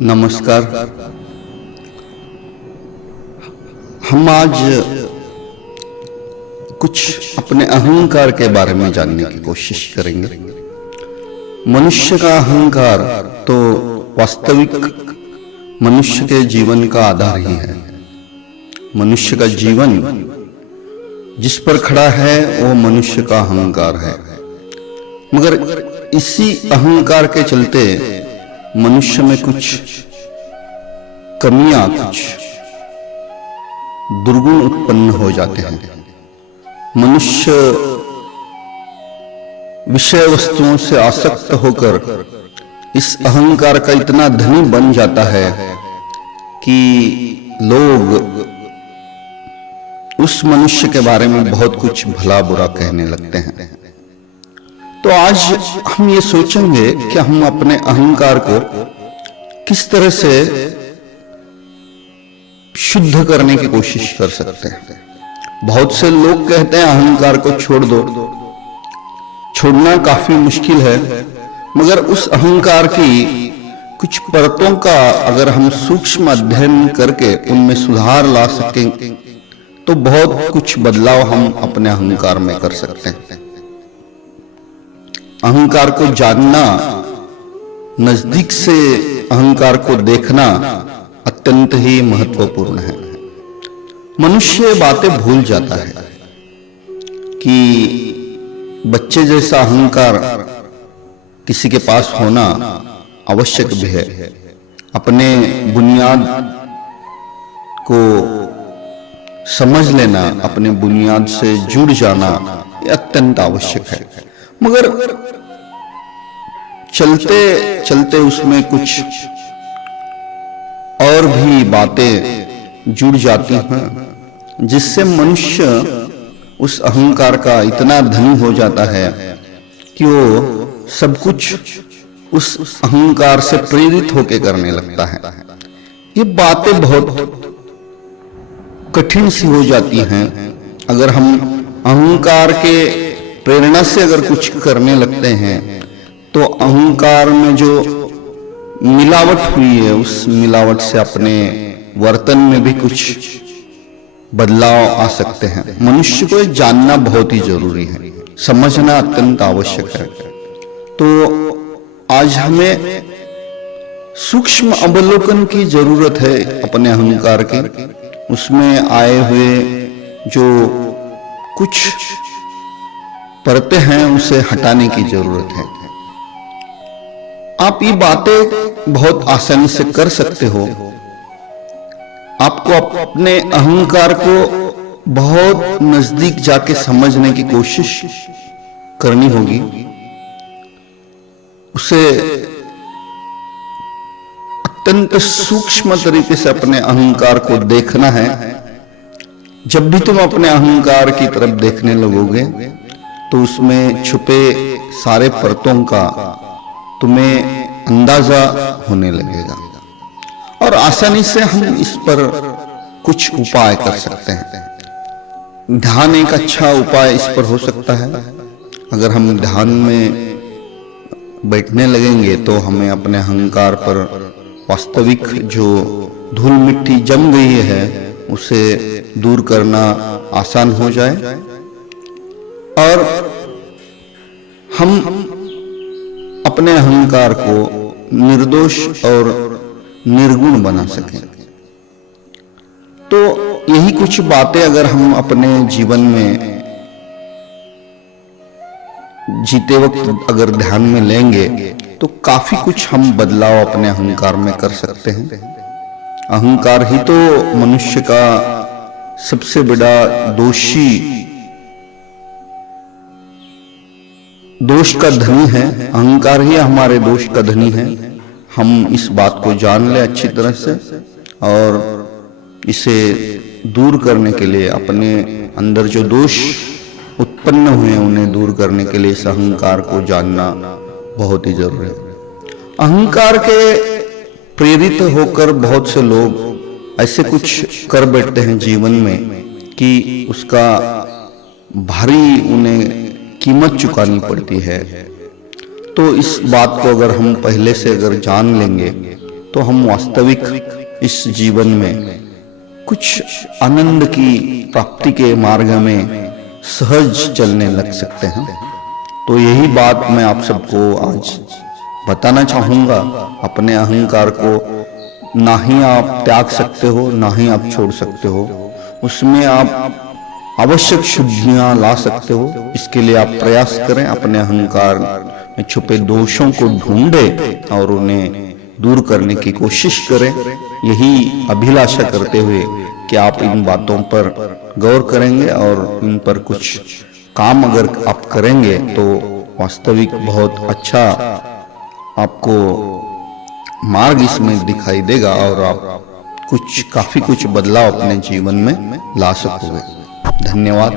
नमस्कार। हम आज कुछ अपने अहंकार के बारे में जानने की कोशिश करेंगे। मनुष्य का अहंकार तो वास्तविक मनुष्य के जीवन का आधार ही है। मनुष्य का जीवन जिस पर खड़ा है वो मनुष्य का अहंकार है। मगर इसी अहंकार के चलते मनुष्य में कुछ कमियां, कुछ दुर्गुण उत्पन्न हो जाते हैं। मनुष्य विषय वस्तुओं से आसक्त होकर इस अहंकार का इतना धनी बन जाता है कि लोग उस मनुष्य के बारे में बहुत कुछ भला बुरा कहने लगते हैं। तो आज हम ये सोचेंगे कि हम अपने अहंकार को किस तरह से शुद्ध करने की कोशिश कर सकते हैं। बहुत से लोग कहते हैं अहंकार को छोड़ दो। छोड़ना काफी मुश्किल है, मगर उस अहंकार की कुछ परतों का अगर हम सूक्ष्म अध्ययन करके उनमें सुधार ला सकें तो बहुत कुछ बदलाव हम अपने अहंकार में कर सकते हैं। अहंकार को जानना, नजदीक से अहंकार को देखना अत्यंत ही महत्वपूर्ण है। मनुष्य बातें भूल जाता है कि बच्चे जैसा अहंकार किसी के पास होना आवश्यक भी है। अपने बुनियाद को समझ लेना, अपने बुनियाद से जुड़ जाना ये अत्यंत आवश्यक है। मगर चलते चलते उसमें कुछ और भी बातें जुड़ जाती हैं जिससे मनुष्य उस अहंकार का इतना धनी हो जाता है कि वो सब कुछ उस अहंकार से प्रेरित होकर करने लगता है। ये बातें बहुत कठिन सी हो जाती हैं। अगर हम अहंकार के प्रेरणा से अगर कुछ करने लगते हैं तो अहंकार में जो मिलावट हुई है उस मिलावट से अपने वर्तन में भी कुछ बदलाव आ सकते हैं। मनुष्य को जानना बहुत ही जरूरी है, समझना अत्यंत आवश्यक है। तो आज हमें सूक्ष्म अवलोकन की जरूरत है अपने अहंकार की। उसमें आए हुए जो कुछ परतें हैं उसे हटाने की जरूरत है। आप ये बातें बहुत आसानी से कर सकते हो। आपको अपने अहंकार को बहुत नजदीक जाके समझने की कोशिश करनी होगी। उसे अत्यंत सूक्ष्म तरीके से अपने अहंकार को देखना है। जब भी तुम अपने अहंकार की तरफ देखने लगोगे तो उसमें छुपे सारे परतों का तुम्हें अंदाजा होने लगेगा और आसानी से हम इस पर कुछ उपाय कर सकते हैं। ध्यान एक अच्छा उपाय इस पर हो सकता है। अगर हम ध्यान में बैठने लगेंगे तो हमें अपने अहंकार पर वास्तविक जो धूल मिट्टी जम गई है उसे दूर करना आसान हो जाए और हम अपने अहंकार को निर्दोष और निर्गुण बना सकें। तो यही कुछ बातें अगर हम अपने जीवन में जीते वक्त अगर ध्यान में लेंगे तो काफी कुछ हम बदलाव अपने अहंकार में कर सकते हैं। अहंकार ही तो मनुष्य का सबसे बड़ा दोष का धनी है। अहंकार ही हमारे दोष का धनी है। हम इस बात को जान ले अच्छी तरह से और इसे दूर करने के लिए, अपने अंदर जो दोष उत्पन्न हुए उन्हें दूर करने के लिए इस अहंकार को जानना बहुत ही जरूरी है। अहंकार के प्रेरित होकर बहुत से लोग ऐसे कुछ कर बैठते हैं जीवन में कि उसका भारी उन्हें कीमत चुकानी पड़ती है। तो इस बात को अगर हम पहले से अगर जान लेंगे तो हम वास्तविक इस जीवन में कुछ आनंद की प्राप्ति के मार्ग में सहज चलने लग सकते हैं। तो यही बात मैं आप सबको आज बताना चाहूँगा। अपने अहंकार को ना ही आप त्याग सकते हो, ना ही आप छोड़ सकते हो, उसमें आप आवश्यक शुद्धियां ला सकते हो। इसके लिए आप प्रयास करें, अपने अहंकार में छुपे दोषों को ढूंढें और उन्हें दूर करने की कोशिश करें। यही अभिलाषा करते हुए कि आप इन बातों पर गौर करेंगे और इन पर कुछ काम अगर आप करेंगे तो वास्तविक बहुत अच्छा आपको मार्ग इसमें दिखाई देगा और आप काफी कुछ बदलाव अपने जीवन में ला सकोगे। धन्यवाद।